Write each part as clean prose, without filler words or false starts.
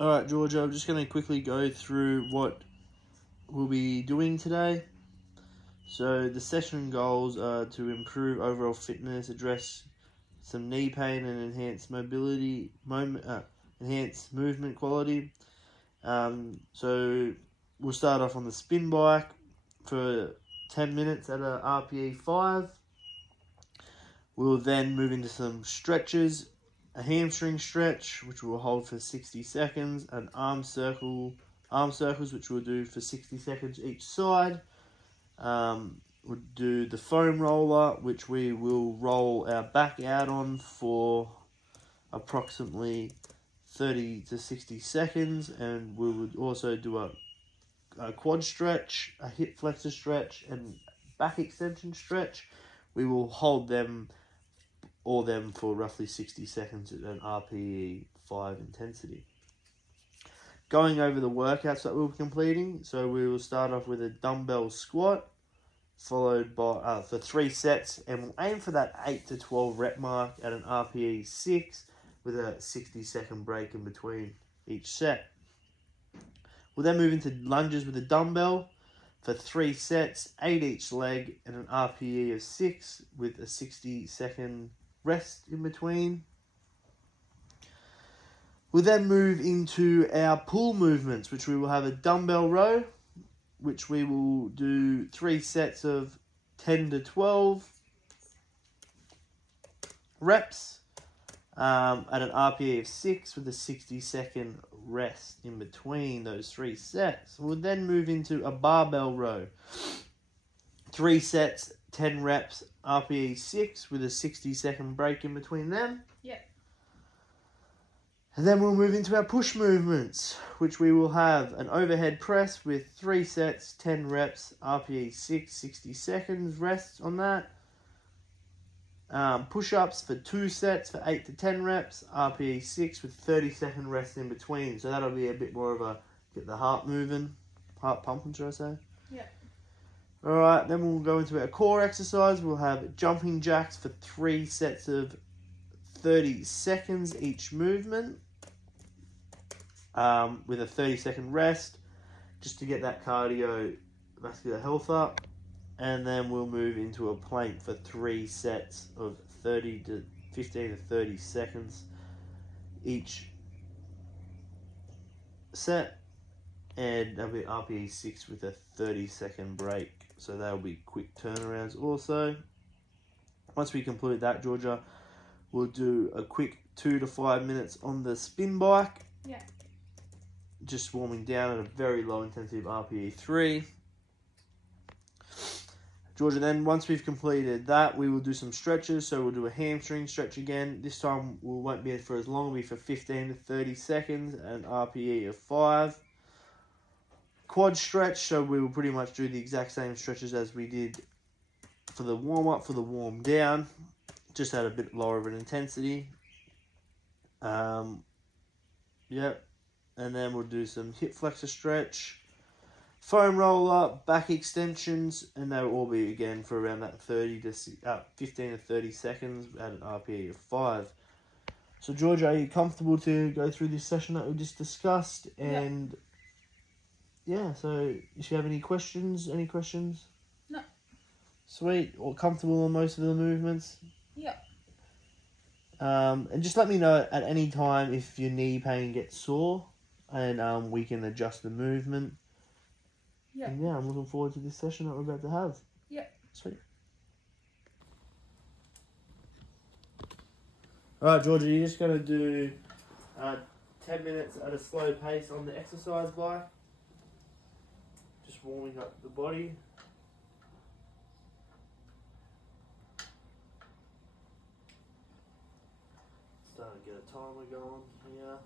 Alright, Georgia, I'm just going to quickly go through what we'll be doing today. So, the session goals are to improve overall fitness, address some knee pain, and enhance mobility, enhance movement quality. So, we'll start off on the spin bike for 10 minutes at a RPE 5. We'll then move into some stretches, a hamstring stretch, which we'll hold for 60 seconds, an arm circles, which we'll do for 60 seconds each side. We'll do the foam roller, which we will roll our back out on for approximately 30 to 60 seconds, and we would also do a quad stretch, a hip flexor stretch, and back extension stretch. We will hold them for roughly 60 seconds at an RPE 5 intensity. Going over the workouts that we'll be completing, so we will start off with a dumbbell squat, followed by for 3 sets, and we'll aim for that 8 to 12 rep mark at an RPE 6 with a 60-second break in between each set. We'll then move into lunges with a dumbbell for 3 sets, 8 each leg, and an RPE of 6 with a 60-second rest in between. We'll then move into our pull movements, which we will have a dumbbell row, which we will do 3 sets of 10 to 12 reps at an RPE of 6 with a 60-second rest in between those 3 sets. We'll then move into a barbell row. 3 sets, 10 reps, RPE 6 with a 60-second break in between them. Yeah. And then we'll move into our push movements, which we will have an overhead press with 3 sets, 10 reps, RPE 6, 60 seconds, rest on that. Push-ups for 2 sets for 8 to 10 reps, RPE 6 with 30-second rest in between. So that'll be a bit more of a get the heart moving, heart pumping, should I say? Yeah. Alright, then we'll go into our core exercise. We'll have jumping jacks for 3 sets of 30 seconds each movement, with a 30-second rest, just to get that cardiovascular health up. And then we'll move into a plank for 3 sets of 15 to 30 seconds each set, and that'll be RPE 6 with a 30-second break. So that'll be quick turnarounds also. Once we complete that, Georgia, we'll do a quick 2 to 5 minutes on the spin bike. Yeah. Just warming down at a very low intensity of RPE 3. Georgia, then once we've completed that, we will do some stretches. So we'll do a hamstring stretch again. This time we won't be for as long, it'll be for 15 to 30 seconds and RPE of 5. Quad stretch, so we will pretty much do the exact same stretches as we did for the warm-up, for the warm-down, just at a bit lower of an intensity. Yep. And then we'll do some hip flexor stretch, foam roller, back extensions, and they'll all be again for around that 15 to 30 seconds at an RPE of 5. So, Georgia, are you comfortable to go through this session that we just discussed? And yeah, so if you have any questions, No. Sweet. Or comfortable on most of the movements? Yeah. And just let me know at any time if your knee pain gets sore, and we can adjust the movement. Yeah. And yeah, I'm looking forward to this session that we're about to have. Yeah. Sweet. Alright, Georgia, you're just going to do 10 minutes at a slow pace on the exercise bike. Just warming up the body. Starting to get a timer going here.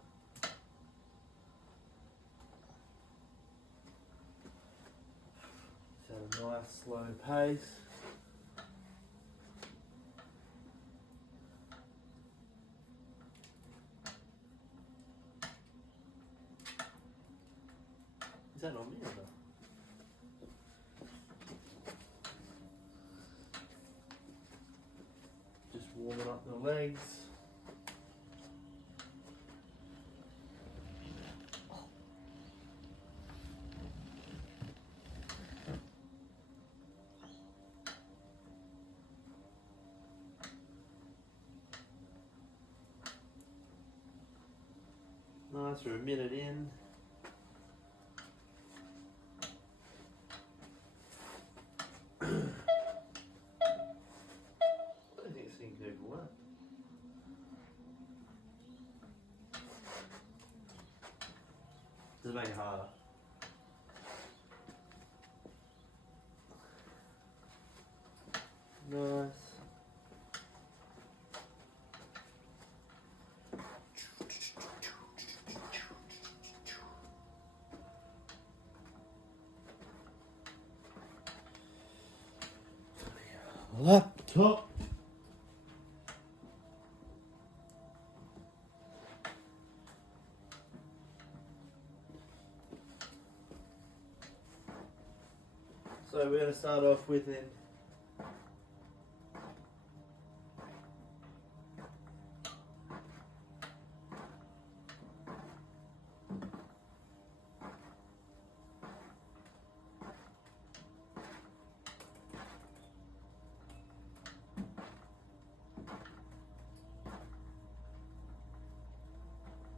At a nice slow pace. Is that on me or not? Just warming up the legs. Nice, we're a minute in. I don't think this thing can even work. Does it make it harder? Nice. Laptop. So we're going to start off with an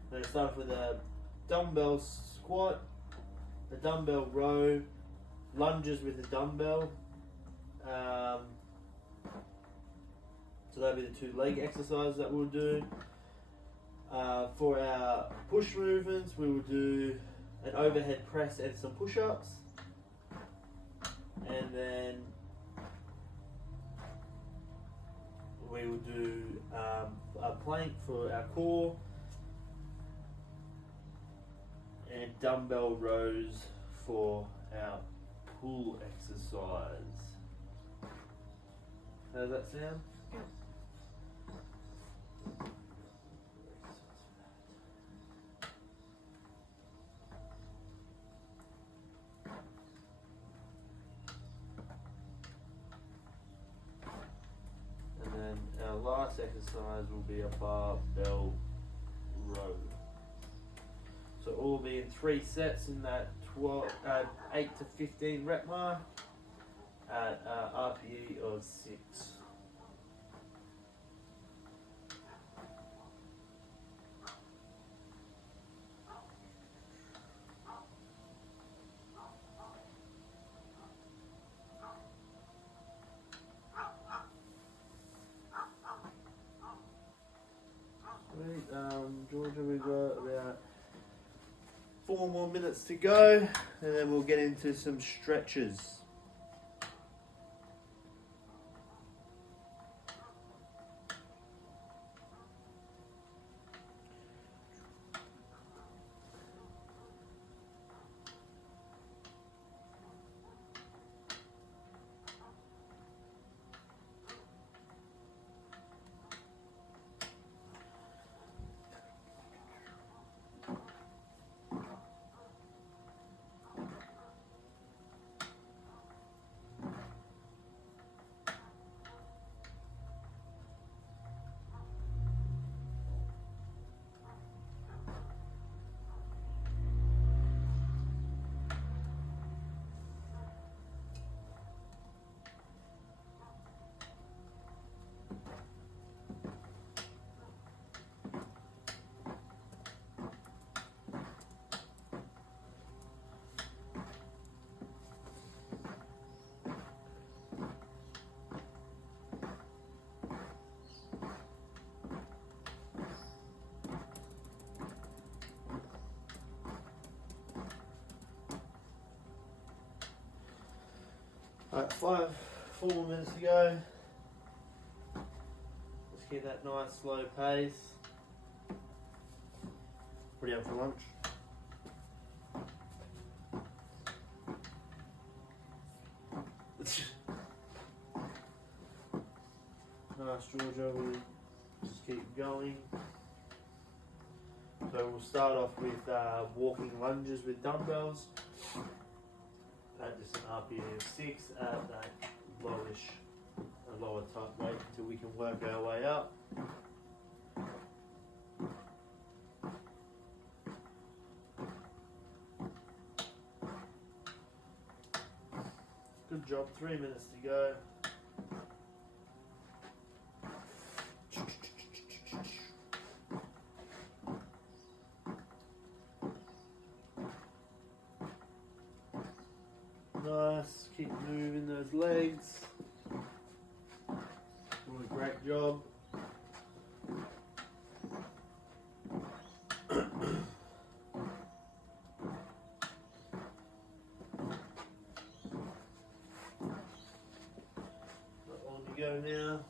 We're going to start off with a dumbbell squat, a dumbbell row, lunges with a dumbbell. So that'll be the 2 leg exercises that we'll do. For our push movements, we will do an overhead press and some push-ups. And then we will do a plank for our core and dumbbell rows for our pull exercise. How does that sound? Yeah. And then our last exercise will be a barbell row. So all will be in 3 sets in that 8 to 15 rep mark at RPE of 6. Sweet, Georgia, we've got about 4 more minutes to go, and then we'll get into some stretches. Alright, 4 more minutes to go. Let's keep that nice slow pace. What are you having for lunch? Nice, Georgia. We'll just keep going. So we'll start off with walking lunges with dumbbells. At just an RPE of 6 at that lower type weight until we can work our way up. Good job, 3 minutes to go. those legs. Doing a great job. Not long to go now.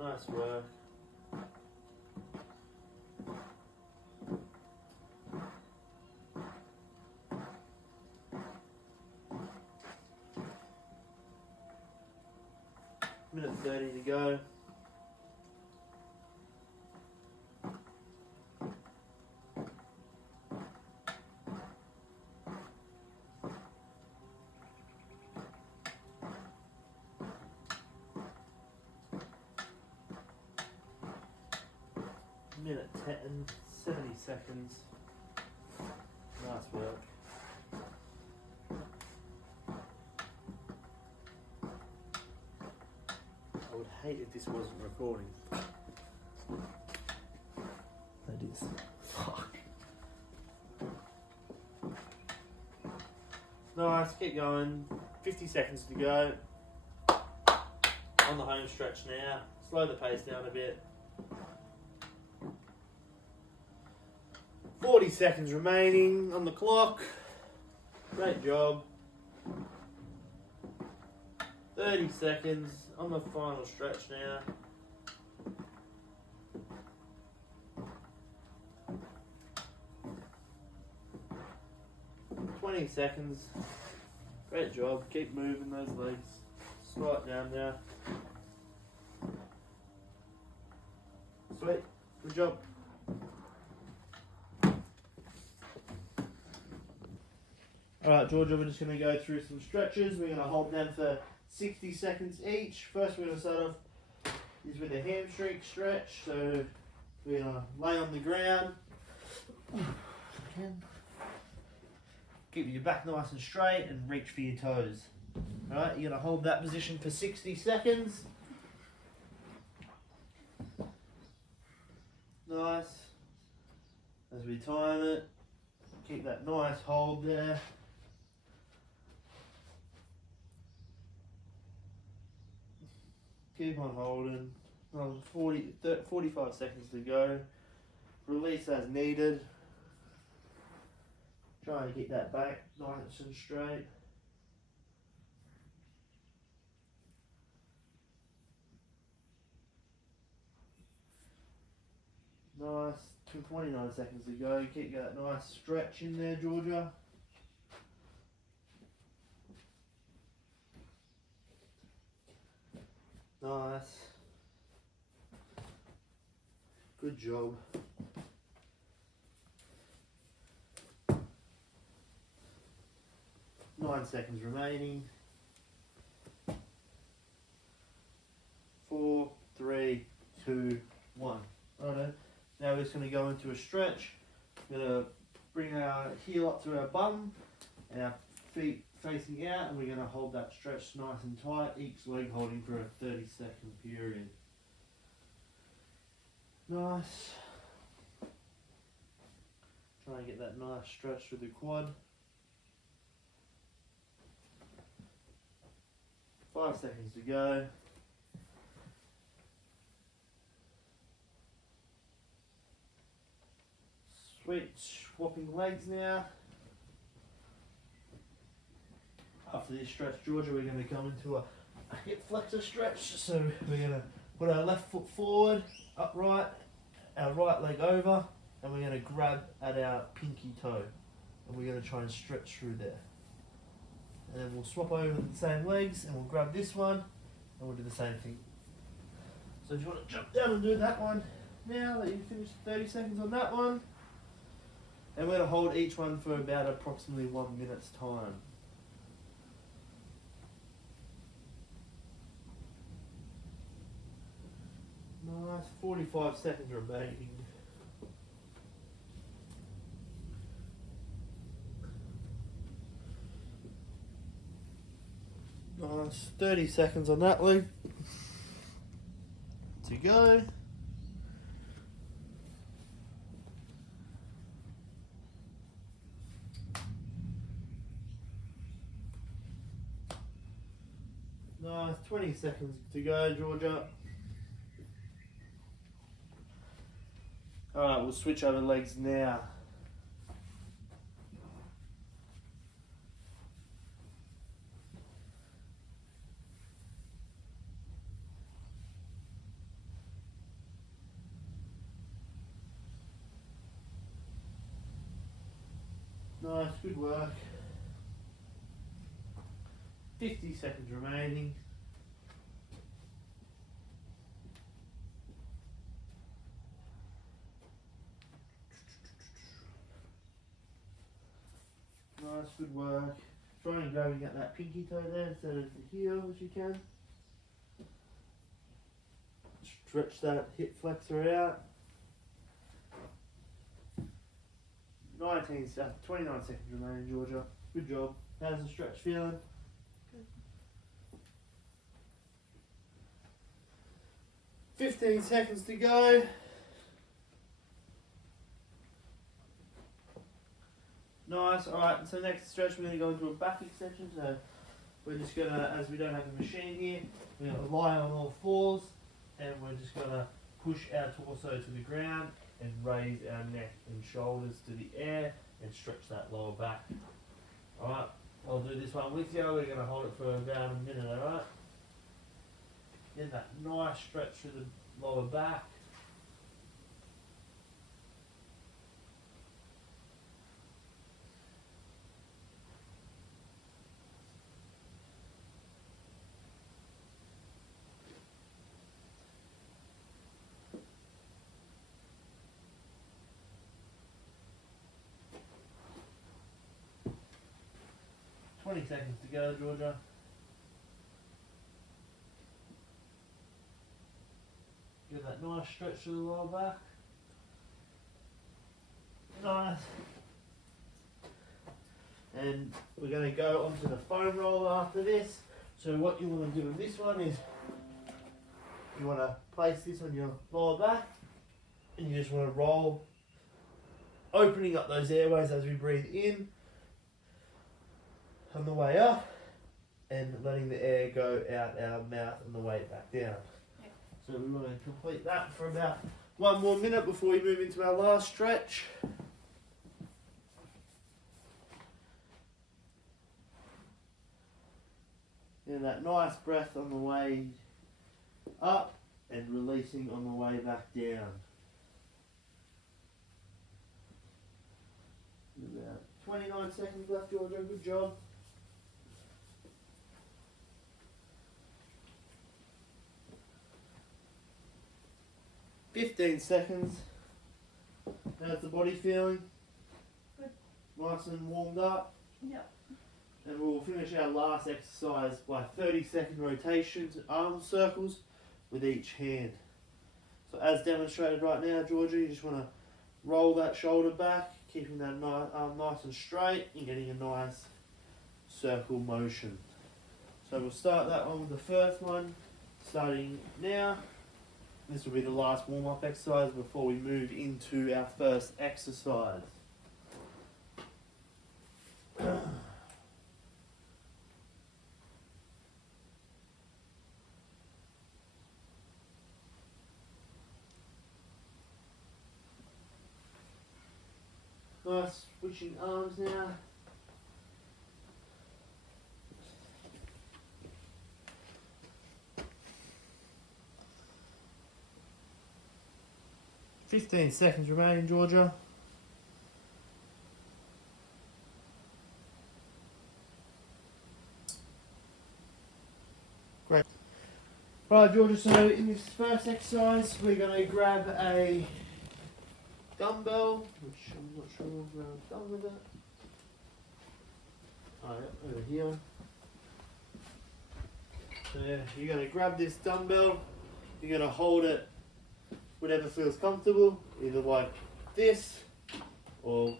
Nice work. Minute 30 to go. Minute 10, 70 seconds. Nice work. I would hate if this wasn't recording. That is. Fuck. Nice, keep going. 50 seconds to go. On the home stretch now. Slow the pace down a bit. 40 seconds remaining on the clock. Great job. 30 seconds on the final stretch now. "20 seconds. Great job. Keep moving those legs. Slow it down now. Sweet. Good job. Alright, Georgia, we're just going to go through some stretches. We're going to hold them for 60 seconds each. First, we're going to start off is with a hamstring stretch. So, we're going to lay on the ground. Keep your back nice and straight and reach for your toes. Alright, you're going to hold that position for 60 seconds. Nice. As we time it, keep that nice hold there. Keep on holding. 45 seconds to go. Release as needed. Try and get that back nice and straight. Nice. 29 seconds to go. Keep that nice stretch in there, Georgia. Nice. Good job. Nine seconds remaining. 4, 3, 2, 1. Righto. Now we're just going to go into a stretch. We're going to bring our heel up to our bum and our feet facing out, and we're going to hold that stretch nice and tight, each leg holding for a 30-second period. Nice. Try and get that nice stretch through the quad. 5 seconds to go. Sweet, swapping legs now. After this stretch, Georgia, we're going to come into a hip flexor stretch. So we're going to put our left foot forward, upright, our right leg over, and we're going to grab at our pinky toe. And we're going to try and stretch through there. And then we'll swap over the same legs, and we'll grab this one, and we'll do the same thing. So if you want to jump down and do that one now that you've finished 30 seconds on that one. And we're going to hold each one for about approximately 1 minute's time. Nice, 45 seconds remaining. Nice, 30 seconds on that leg. To go. Nice, 20 seconds to go, Georgia. Alright, we'll switch over legs now. Nice, good work. 50 seconds remaining. Nice, good work. Try and go and get that pinky toe there instead of the heel if you can. Stretch that hip flexor out. 29 seconds remaining, Georgia. Good job. How's the stretch feeling? Good. 15 seconds to go. Nice. Alright, so next stretch we're going to go into a back extension. So we're just going to, as we don't have a machine here, we're going to lie on all fours and we're just going to push our torso to the ground and raise our neck and shoulders to the air and stretch that lower back. Alright, I'll do this one with you. We're going to hold it for about a minute, alright? Get that nice stretch through the lower back. Twenty seconds to go, Georgia. Give that nice stretch to the lower back. Nice. And we're going to go onto the foam roller after this. So what you want to do with this one is you want to place this on your lower back and you just want to roll, opening up those airways as we breathe in on the way up and letting the air go out our mouth on the way back down. So we want to complete that for about 1 more minute before we move into our last stretch. And that nice breath on the way up and releasing on the way back down. About 29 seconds left, Georgia. Good job. "15 seconds. How's the body feeling? Good. Nice and warmed up. Yep. And we'll finish our last exercise by 30-second rotations, arm circles with each hand. So as demonstrated right now, Georgia, you just want to roll that shoulder back, keeping that arm nice and straight and getting a nice circle motion. So we'll start that one with the first one, starting now. This will be the last warm-up exercise before we move into our first exercise. Nice, switching arms now. "15 seconds remaining, Georgia. Great. Right, Georgia, so in this first exercise, we're going to grab a dumbbell, which I'm not sure where I've done with it. Oh, yeah, over here. So yeah, you're going to grab this dumbbell, you're going to hold it whatever feels comfortable, either like this or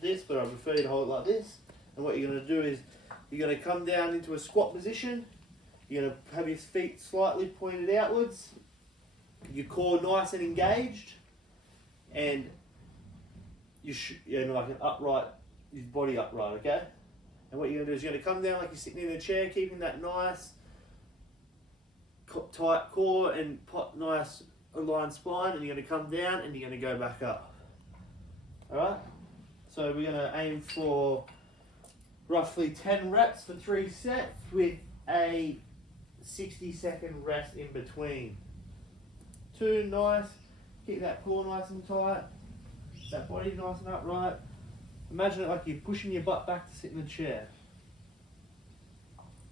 this, but I prefer you to hold it like this. And what you're going to do is you're going to come down into a squat position, you're going to have your feet slightly pointed outwards, your core nice and engaged, and you know, like an upright, your body upright, okay? And what you're going to do is you're going to come down like you're sitting in a chair, keeping that nice tight core and nice aligned spine, and you're going to come down and you're going to go back up. Alright? So we're going to aim for roughly 10 reps for 3 sets with a 60-second rest in between. 2, nice. Keep that core nice and tight. That body nice and upright. Imagine it like you're pushing your butt back to sit in the chair.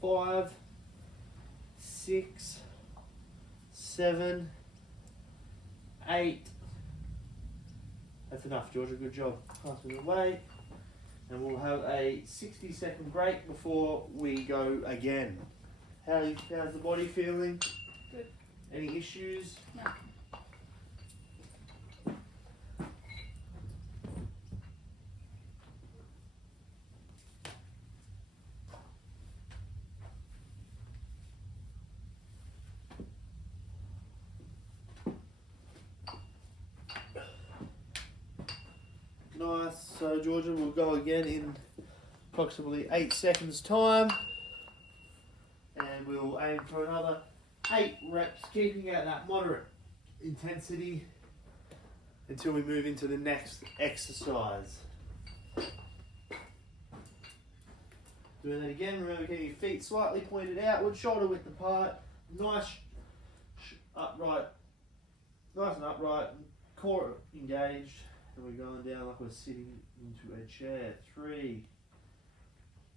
5, 6, 7, 8. That's enough, Georgia. Good job. Pass me the weight. And we'll have a 60-second break before we go again. How's the body feeling? Good. Any issues? No. Nice. So Georgia, we'll go again in approximately 8 seconds time. And we'll aim for another 8 reps, keeping at that moderate intensity until we move into the next exercise. Doing that again, remember keeping your feet slightly pointed outward, shoulder width apart, nice upright, nice and upright, core engaged, and we're going down like we're sitting into a chair. 3,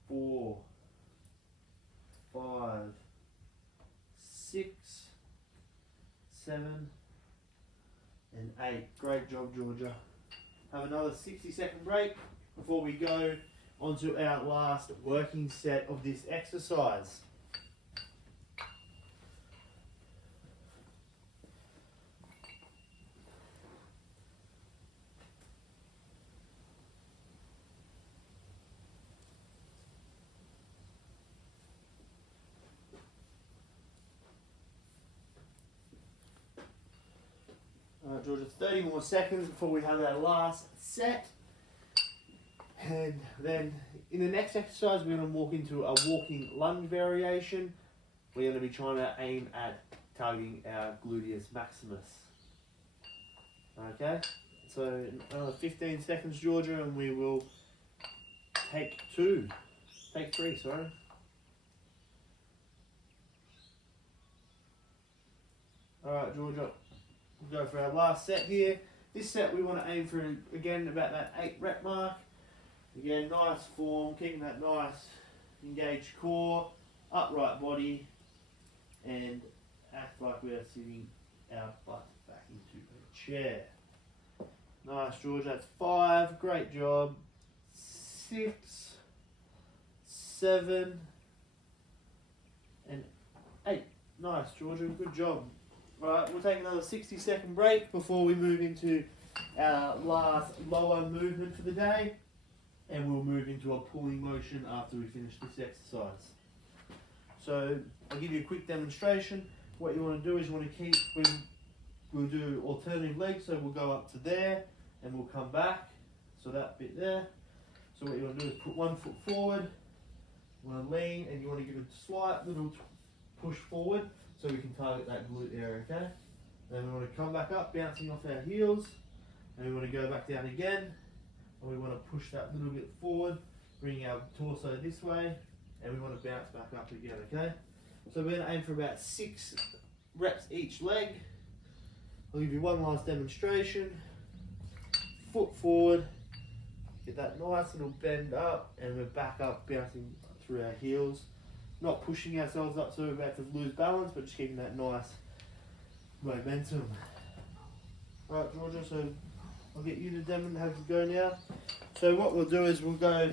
4, 5, 6, 7, and 8. Great job, Georgia. Have another 60-second break before we go onto our last working set of this exercise. Alright, Georgia, 30 more seconds before we have our last set. And then in the next exercise, we're going to walk into a walking lunge variation. We're going to be trying to aim at targeting our gluteus maximus. Okay, so another 15 seconds, Georgia, and we will take 3, sorry. Alright, Georgia, we'll go for our last set here. This set we want to aim for, again, about that 8 rep mark. Again, nice form, keeping that nice engaged core, upright body, and act like we are sitting our butt back into a chair. Nice, George, that's 5, great job. 6, 7, and 8. Nice, Georgia, good job. Right, we'll take another 60-second break before we move into our last lower movement for the day. And we'll move into a pulling motion after we finish this exercise. So I'll give you a quick demonstration. What you want to do is you want to keep, we'll do alternative legs, so we'll go up to there and we'll come back. So that bit there. So what you want to do is put 1 foot forward, you want to lean, and you want to give a slight little push forward so we can target that glute area, okay? Then we want to come back up, bouncing off our heels, and we want to go back down again. And we want to push that little bit forward, bring our torso this way, and we want to bounce back up again, okay? So we're going to aim for about 6 reps each leg. I'll give you one last demonstration. Foot forward, get that nice little bend up, and we're back up, bouncing through our heels. Not pushing ourselves up so we're about to lose balance, but just keeping that nice momentum. Right, Georgia, so I'll get you to have to go now. So what we'll do is we'll go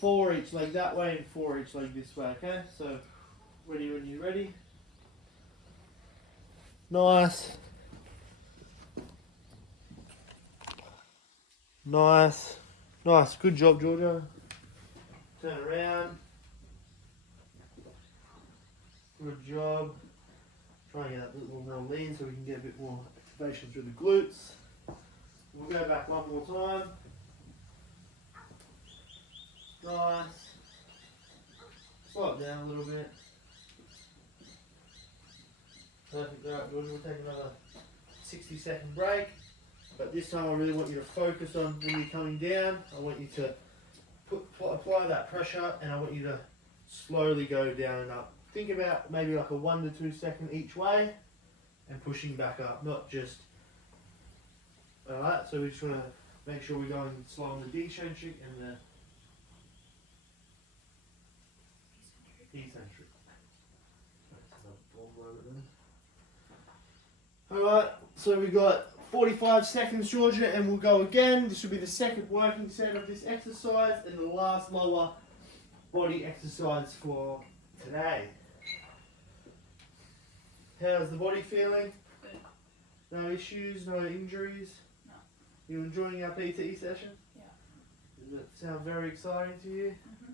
4 each leg that way and 4 each leg this way, okay? So ready when you're ready. Nice. Nice. Nice. Good job, Georgia. Turn around. Good job. Try and get that little more lean so we can get a bit more activation through the glutes. We'll go back one more time. Nice. Slow it down a little bit. Perfect. Alright, Georgia, we'll take another 60-second break. But this time I really want you to focus on when you're coming down. I want you to apply that pressure, and I want you to slowly go down and up. Think about maybe like a 1 to 2 second each way and pushing back up, not just. Alright, so we just want to make sure we're going slow on the decentric and the eccentric. Alright, so we got 45 seconds, Georgia, and we'll go again. This will be the second working set of this exercise and the last lower body exercise for today. How's the body feeling? Good. No issues, no injuries? No. You enjoying our PT session? Yeah. Does it sound very exciting to you? Mm-hmm.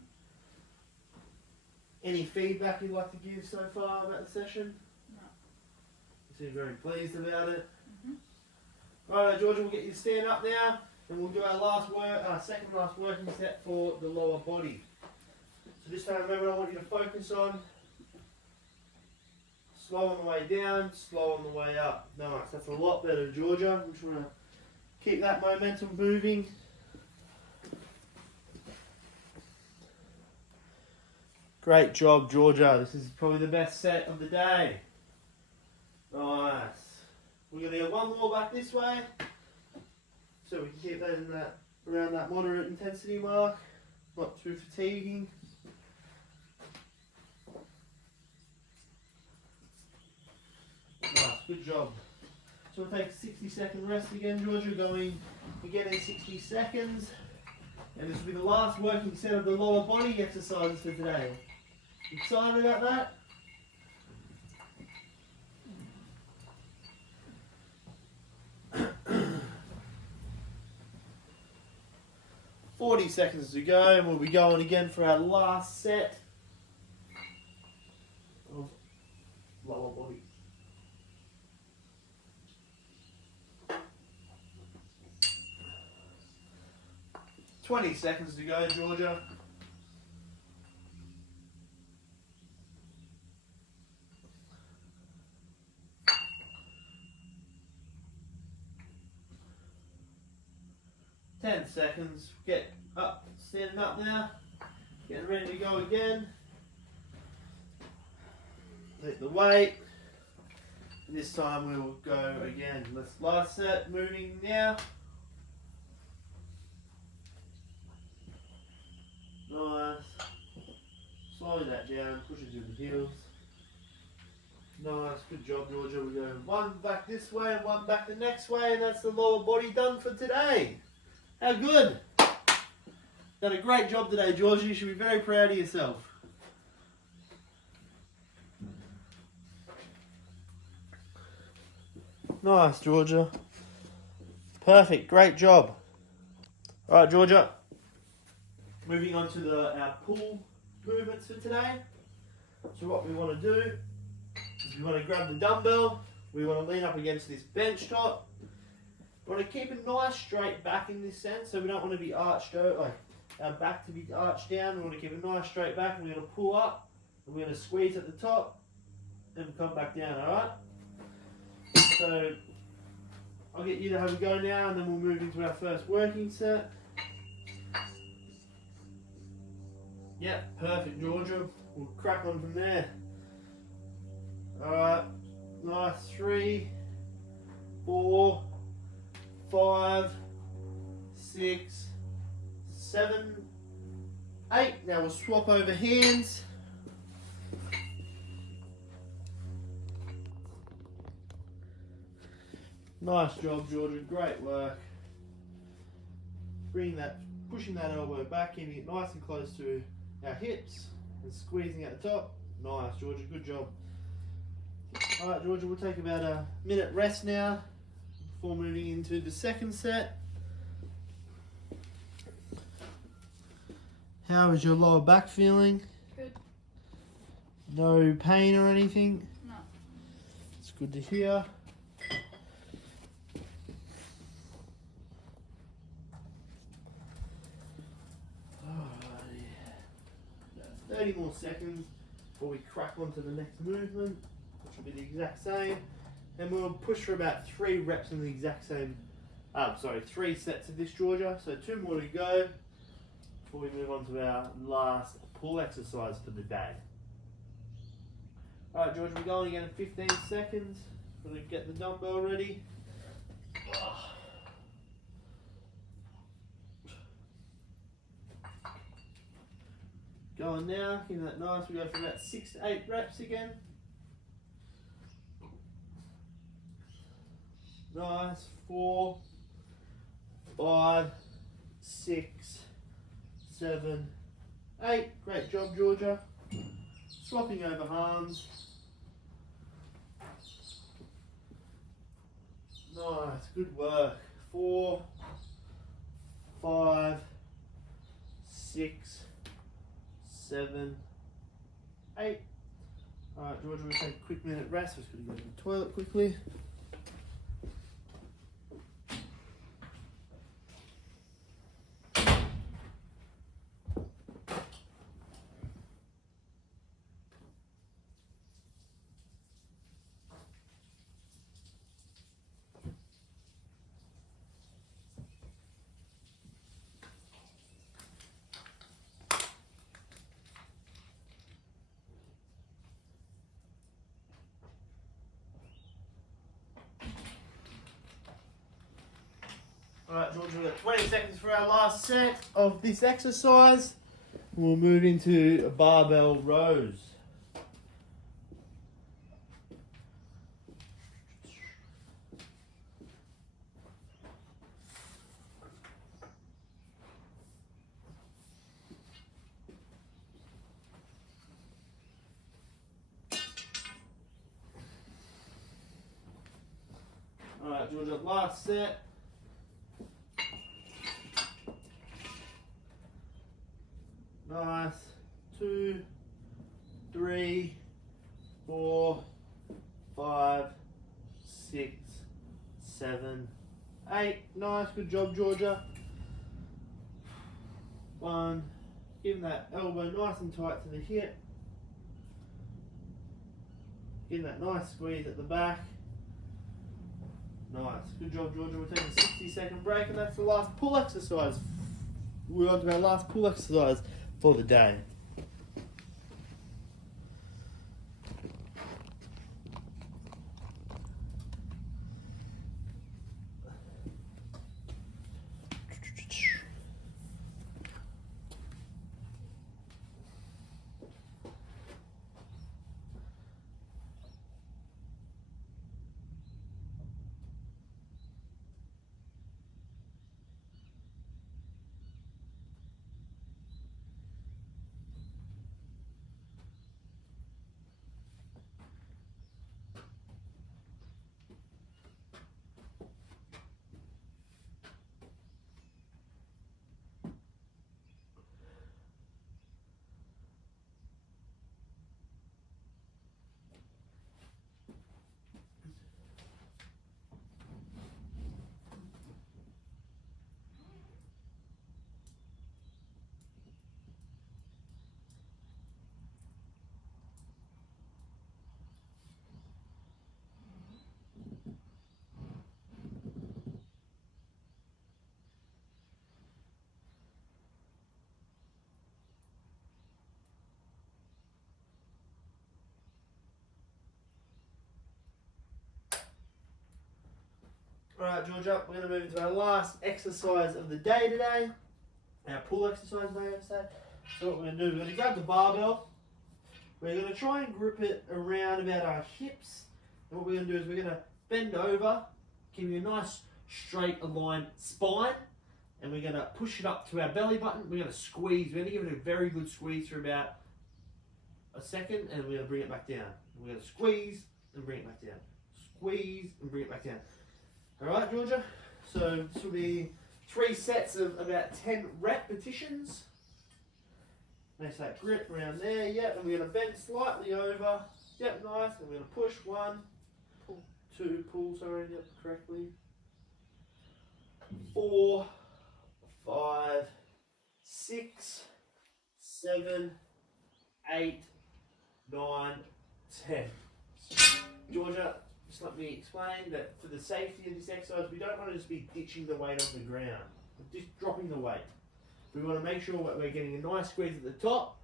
Any feedback you'd like to give so far about the session? No. You seem very pleased about it. Mm-hmm. Alright, Georgia, we'll get you to stand up now, and we'll do our second last working set for the lower body. So this time, remember, I want you to focus on slow on the way down, slow on the way up. Nice, that's a lot better, Georgia. We just want to keep that momentum moving. Great job, Georgia. This is probably the best set of the day. Nice. We're going to get one more back this way, so we can keep that in that around that moderate intensity mark, not too fatiguing. Nice, good job. So we'll take a 60-second rest again, Georgia, going again in 60 seconds. And this will be the last working set of the lower body exercises for today. Excited about that? ...40 seconds to go, and we'll be going again for our last set of lower body. ...20 seconds to go, Georgia. ...10 seconds. Get up, standing up now. Getting ready to go again. Lift the weight. This time we will go again. Let's last set, moving now. Nice. Slow that down, push it to the heels. Nice, good job, Georgia. We go one back this way and one back the next way, and that's the lower body done for today. How good? Done a great job today, Georgia. You should be very proud of yourself. Nice, Georgia. Perfect, great job. Alright, Georgia. Moving on to our pull movements for today. So what we want to do is we want to grab the dumbbell. We want to lean up against this bench top. We want to keep a nice straight back in this sense, so we don't want to be arched out, like our back to be arched down. We want to keep a nice straight back, and we're going to pull up, and we're going to squeeze at the top, and come back down, alright? So I'll get you to have a go now, and then we'll move into our first working set. Yep, perfect, Georgia. We'll crack on from there. Alright, nice. 3, 4, 5, 6, 7, 8. Now we'll swap over hands. Nice job, Georgia. Great work. Pushing that elbow back, keeping it nice and close to our hips and squeezing at the top. Nice, Georgia. Good job. Alright, Georgia, we'll take about a minute rest now before moving into the second set. How is your lower back feeling? Good. No pain or anything? No. It's good to hear. Alrighty. 30 more seconds before we crack on to the next movement. I'll be the exact same. And we'll push for about 3 reps in the exact same, 3 sets of this, Georgia. So 2 more to go before we move on to our last pull exercise for the day. Alright, George, we're going again in 15 seconds. We're going to get the dumbbell ready. Going now, keeping that nice. We go for about 6 to 8 reps again. Nice. 4, 5, 6, 7, 8. Great job, Georgia. Swapping over arms. Nice, good work. 4, 5, 6, 7, 8. Alright, Georgia, we'll take a quick minute rest. We're just going to go to the toilet quickly. Alright, George, we've got 20 seconds for our last set of this exercise. We'll move into a barbell rows. Alright, Georgia, last set. Nice. 2, 3, 4, 5, 6, 7, 8. Nice. Good job, Georgia. 1. Give that elbow nice and tight to the hip. Give that nice squeeze at the back. Nice. Good job, Georgia. We'll take a 60-second break, and that's the last pull exercise. We're on to our last pull exercise for the day. Alright, Georgia, we're going to move into our last exercise of the day today. Our pull exercise, may I say. So what we're going to do, we're going to grab the barbell. We're going to try and grip it around about our hips. And what we're going to do is we're going to bend over, give you a nice straight aligned spine. And we're going to push it up to our belly button. We're going to squeeze. We're going to give it a very good squeeze for about a second. And we're going to bring it back down. We're going to squeeze and bring it back down. Squeeze and bring it back down. Alright, Georgia, so this will be 3 sets of about 10 repetitions. Nice that grip around there, yep, and we're going to bend slightly over, yep, nice, and we're going to push 1, pull, 2, pull, sorry, yep, correctly. 4, 5, 6, 7, 8, 9, 10. Georgia, just let me explain that for the safety of this exercise, we don't want to just be ditching the weight on the ground, just dropping the weight. We want to make sure that we're getting a nice squeeze at the top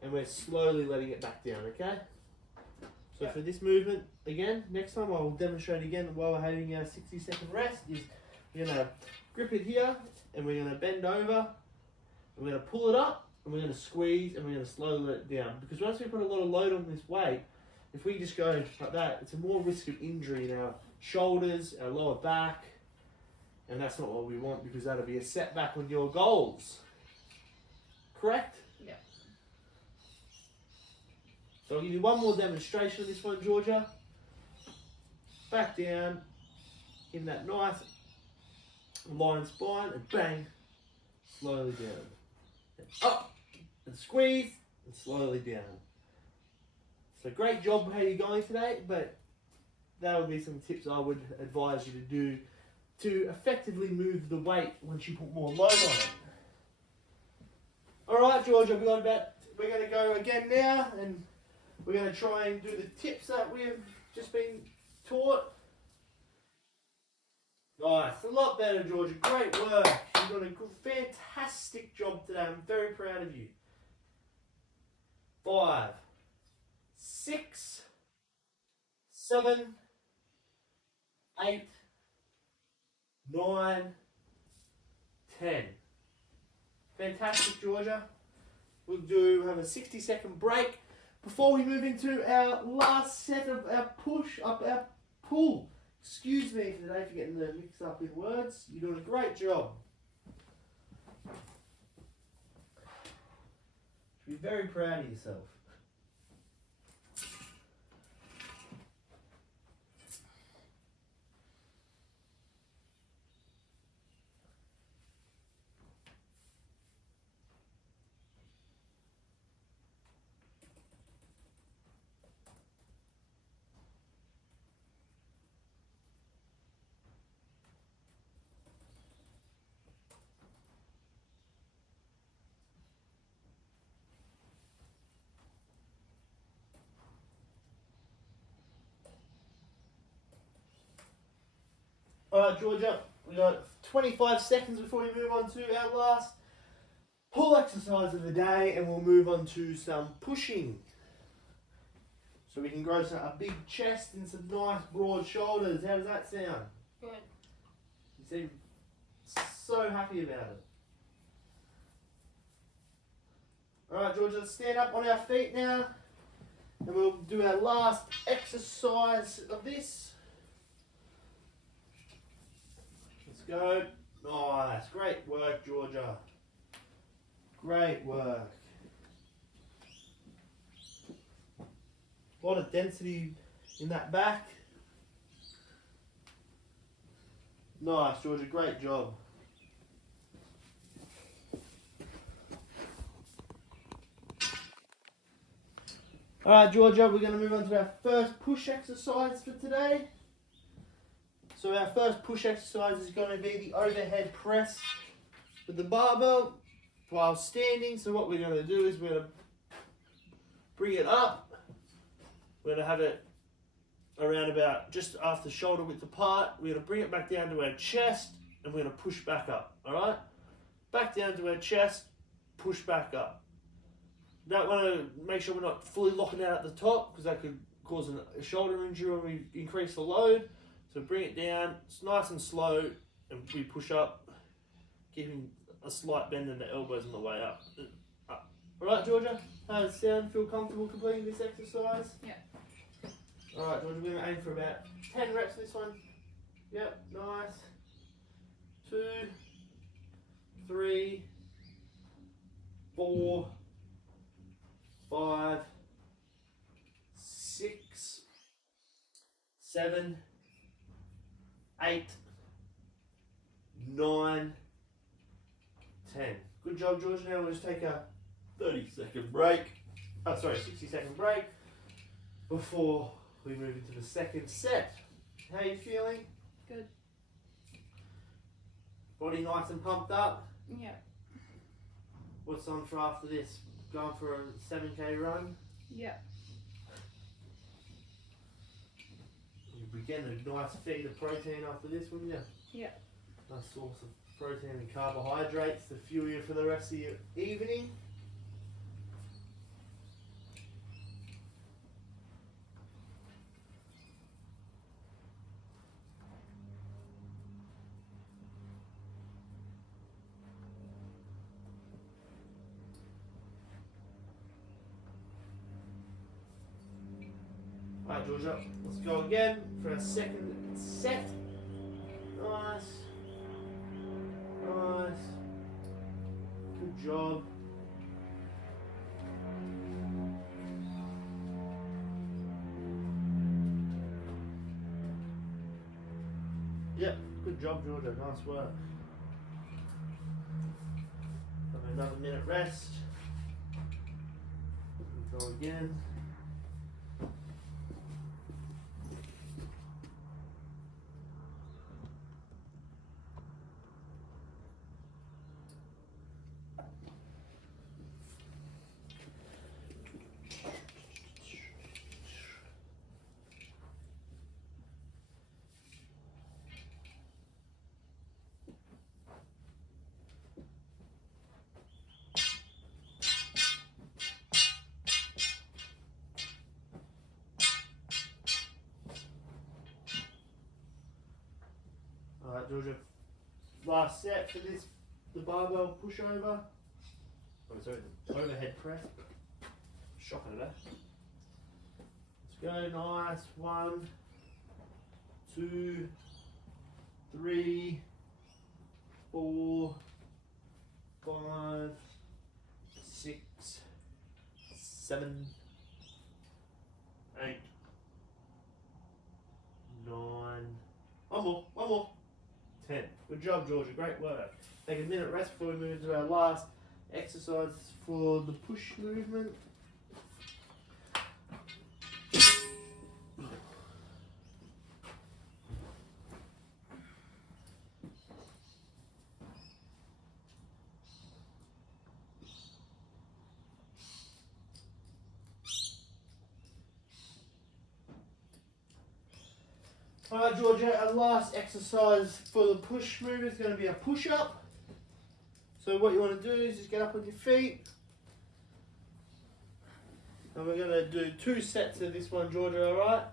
and we're slowly letting it back down, okay? So for this movement, again, next time I will demonstrate again while we're having our 60-second rest, is we're going to grip it here and we're going to bend over and we're going to pull it up and we're going to squeeze and we're going to slowly let it down. Because once we put a lot of load on this weight, if we just go like that, it's a more risk of injury in our shoulders, our lower back, and that's not what we want because that'll be a setback on your goals. Correct? Yeah. So I'll give you one more demonstration of this one, Georgia. Back down, in that nice line spine, and bang, slowly down. And up, and squeeze, and slowly down. So great job how you're going today, but that would be some tips I would advise you to do to effectively move the weight once you put more load on it. Alright, Georgia, we're going to go again now, and we're going to try and do the tips that we've just been taught. Nice, a lot better, Georgia. Great work. You've done a fantastic job today. I'm very proud of you. 5, 6, 7, 8, 9, 10. Fantastic, Georgia. We'll have a 60-second break before we move into our last set of our our pull. Excuse me today for getting the mixed up in words. You're doing a great job. Be very proud of yourself. Alright, Georgia, we got 25 seconds before we move on to our last pull exercise of the day, and we'll move on to some pushing. So we can grow a big chest and some nice broad shoulders. How does that sound? Good. You seem so happy about it. Alright, Georgia, let's stand up on our feet now, and we'll do our last exercise of this. Go. Nice. Great work, Georgia. Great work. A lot of density in that back. Nice, Georgia. Great job. Alright, Georgia, we're going to move on to our first push exercise for today. So our first push exercise is going to be the overhead press with the barbell while standing. So what we're going to do is we're going to bring it up. We're going to have it around about just after shoulder width apart. We're going to bring it back down to our chest and we're going to push back up. Alright? Back down to our chest, push back up. Don't want to make sure we're not fully locking out at the top because that could cause a shoulder injury when we increase the load. So bring it down, it's nice and slow, and we push up, keeping a slight bend in the elbows on the way up. Alright, Georgia, how does it sound? Feel comfortable completing this exercise? Yeah. Alright, Georgia, we're going to aim for about 10 reps this one. Yep, nice. 2, 3, 4, 5, 6, 7, 8, 9, 10. Good job, Georgia. Now we'll just take a 30-second break. 60-second break before we move into the second set. How are you feeling? Good. Body nice and pumped up? Yeah. What's on for after this? Going for a 7K run? Yeah. We get a nice feed of protein after this one, yeah? Yeah. Nice source of protein and carbohydrates to fuel you for the rest of your evening. Alright, Georgia, let's go again for our second set. Nice. Nice. Good job. Yep, good job, Georgia. Nice work. Have another minute rest. Go again. Alright, Georgia. Last set for this, the barbell pushover. Oh, sorry, the overhead press. Shocking at that. Let's go, nice. 1, 2, 3, 4, 5, 6, 7, 8, 9. One more. 10. Good job, Georgia. Great work. Take a minute rest before we move into our last exercise for the push movement. Alright, Georgia, our last exercise for the push move is going to be a push-up. So what you want to do is just get up on your feet. And we're going to do 2 sets of this one, Georgia, alright?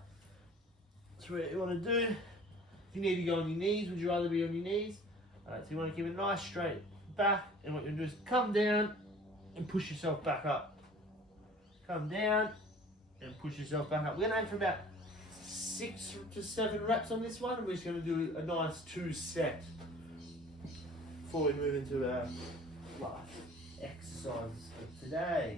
So what you want to do, if you need to go on your knees, would you rather be on your knees? Alright, so you want to keep a nice straight back, and what you're going to do is come down and push yourself back up. Come down and push yourself back up. We're going to aim for about 6 to 7 reps on this one, and we're just going to do a nice 2 set before we move into our last exercise of today.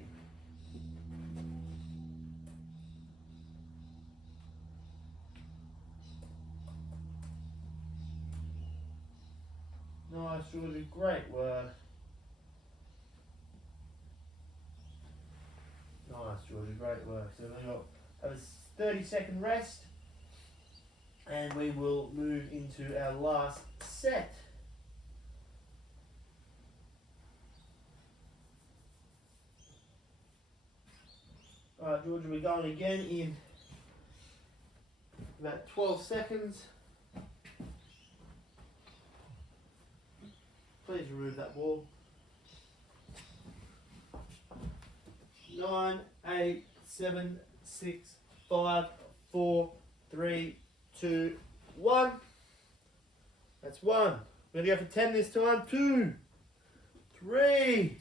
Nice, Georgia, great work. Nice, Georgia, great work. So we've got have a 30-second rest, and we will move into our last set. Alright, Georgia, we're going again in about 12 seconds. Please remove that ball. 9, 8, 7, 6, 5, 4, 3, 2, 1. That's 1. We're going to go for 10 this time. 2, 3,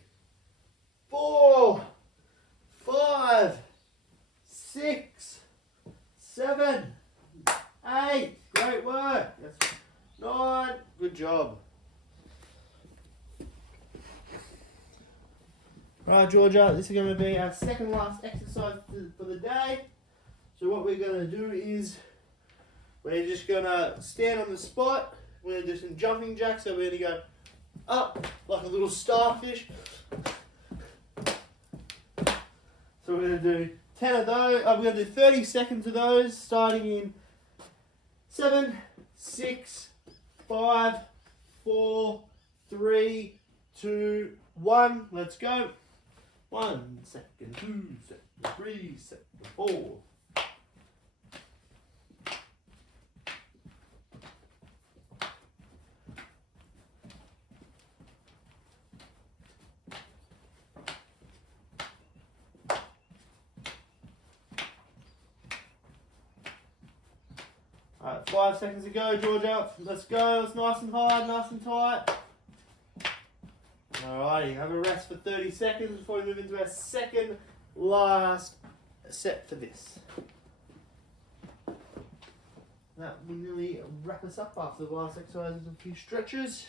4, 5, 6, 7, 8. Great work. That's 9. Good job. Right, Georgia, this is going to be our second last exercise for the day. So what we're going to do is we're just going to stand on the spot. We're going to do some jumping jacks. So we're going to go up like a little starfish. So we're going to do 10 of those. We're going to do 30 seconds of those, starting in 7, 6, 5, 4, 3, 2, 1. Let's go. 1 second, 2 seconds, 3 seconds, 4. Right, 5 seconds to go, Georgia. Let's go. It's nice and hard, nice and tight. Alrighty, have a rest for 30 seconds before we move into our second last set for this. That will nearly wrap us up after the last exercise and a few stretches.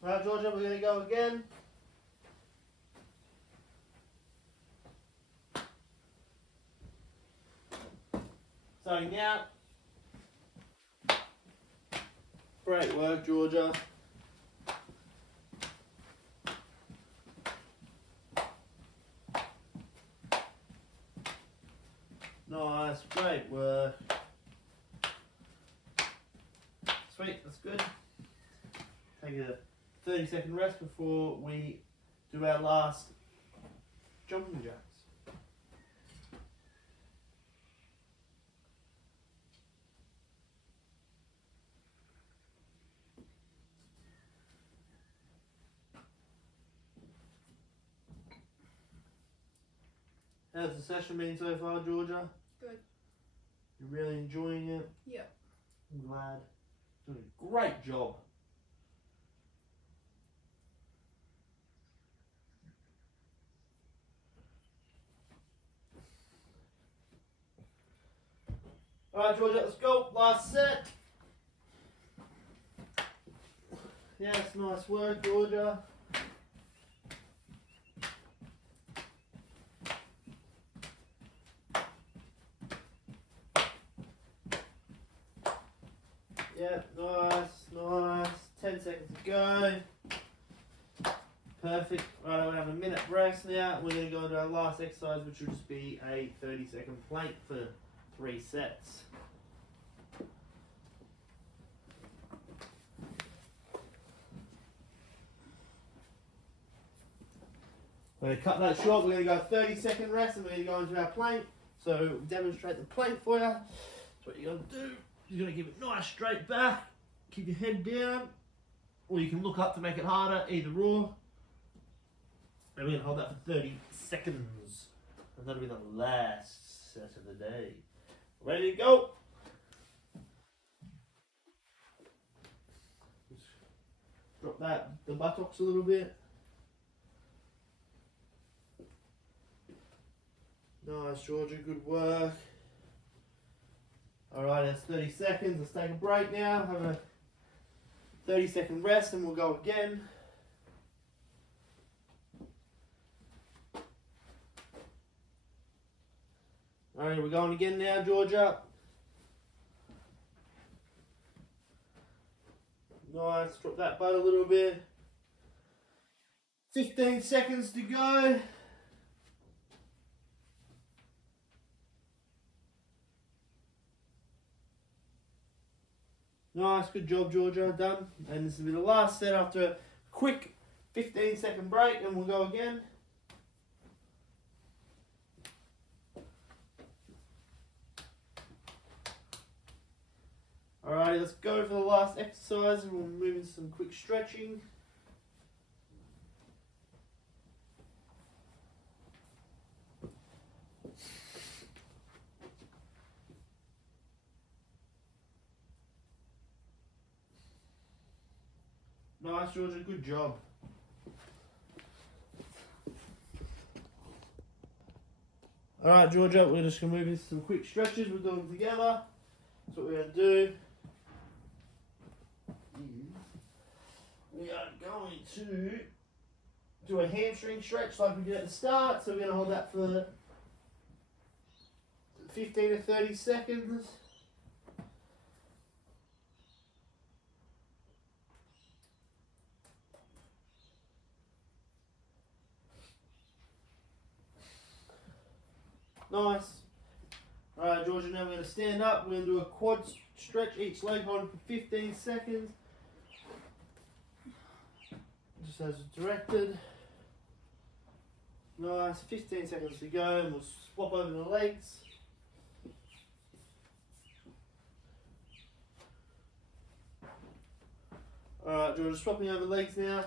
Alright, Georgia, we're going to go again. Starting now. Great work, Georgia. Nice, great work. Sweet, that's good. Take a 30-second rest before we do our last jumping jacks. How's the session been so far, Georgia? Good. You're really enjoying it? Yeah. I'm glad. Doing a great job. Alright, Georgia, let's go. Last set. Yes, nice work, Georgia. Yeah, nice. 10 seconds to go. Perfect. Right, we'll have a minute rest now. We're going to go into our last exercise, which will just be a 30-second plank for 3 sets. We're going to cut that short. We're going to go 30-second rest and we're going to go into our plank. So demonstrate the plank for you. That's what you're going to do. You're going to give it nice straight back. Keep your head down. Or you can look up to make it harder, either or. And we're going to hold that for 30 seconds. And that'll be the last set of the day. Ready to go? Just drop the buttocks a little bit. Nice, Georgia, good work. Alright, that's 30 seconds. Let's take a break now. Have a 30-second rest and we'll go again. Alright, we're going again now, Georgia. Nice, drop that butt a little bit. 15 seconds to go. Nice, good job, Georgia, done. And this will be the last set after a quick 15-second break and we'll go again. Alrighty, let's go for the last exercise and we'll move into some quick stretching. Nice, Georgia, good job. Alright, Georgia, we're just going to move into some quick stretches. We'll do them together. That's what we're going to do. We are going to do a hamstring stretch like we did at the start. So we're going to hold that for 15 to 30 seconds. Nice. Alright, Georgia, now we're going to stand up. We're going to do a quad stretch, each leg on for 15 seconds. Just as directed. Nice, 15 seconds to go, and we'll swap over the legs. Alright, Georgia, swapping over legs now.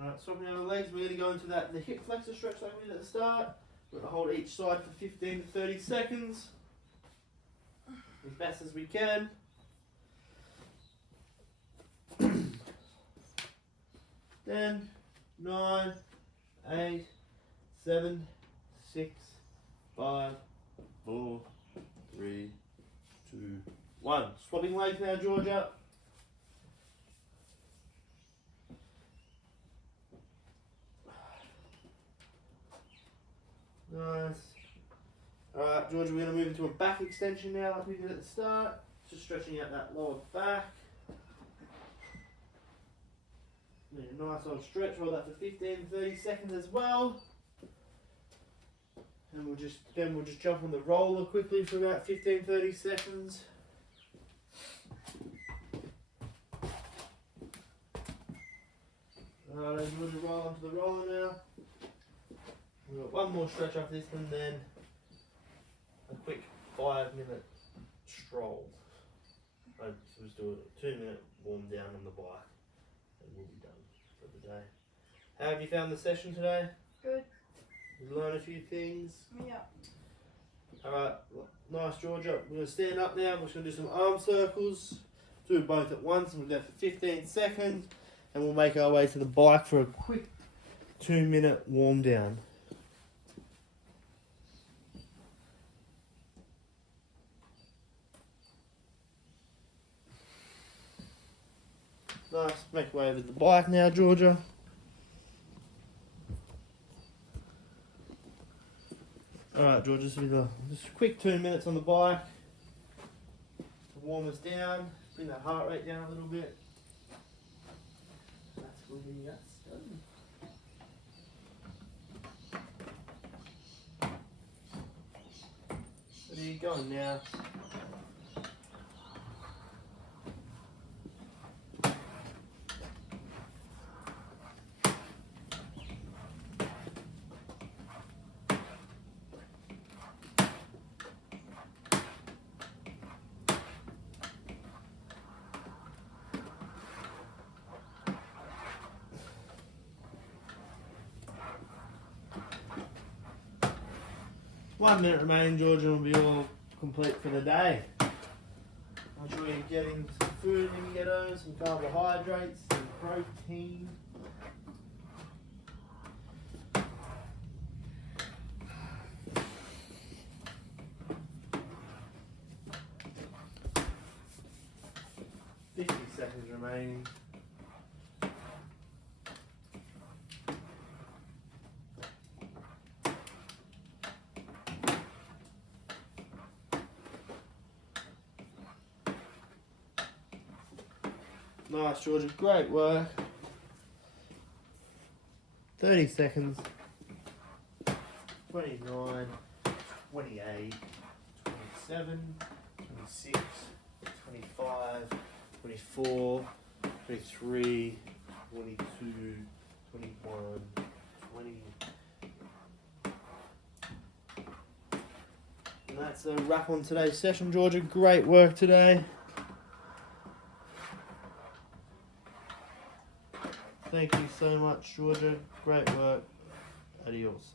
Alright, swapping over legs, we're going to go into the hip flexor stretch like we did at the start. We're going to hold each side for 15 to 30 seconds. As best as we can. 10, 9, 8, 7, 6, 5, 4, 3, 2, 1. Swapping legs now, Georgia. Nice. Alright, Georgia, we're going to move into a back extension now like we did at the start. Just stretching out that lower back. Yeah, nice old stretch, hold that for 15 to 30 seconds as well. And we'll just jump on the roller quickly for about 15-30 seconds. Alright, Georgia, roll onto the roller now. We've got one more stretch after this and then a quick 5-minute stroll. So let's do a 2-minute warm down on the bike and we'll be done for the day. How have you found the session today? Good. You learned a few things? Yeah. Alright, nice, Georgia. We're going to stand up now. We're just going to do some arm circles. Do both at once and we'll do that for 15 seconds. And we'll make our way to the bike for a quick 2-minute warm down. Nice, make way over the bike now, Georgia. Alright, Georgia, just a quick 2 minutes on the bike to warm us down, bring that heart rate down a little bit. That's where we got started. Where are you going now? One minute remaining, Georgia, and we'll be all complete for the day. I'm sure you're getting some food when you get home, some carbohydrates, some protein. Seconds remaining. Nice, Georgia. Great work. 30 seconds. 29, 28, 27, 26, 25, 24, 23, 22, 21, 20. And that's a wrap on today's session, Georgia. Great work today. Thank you so much, Georgia. Great work. Adios.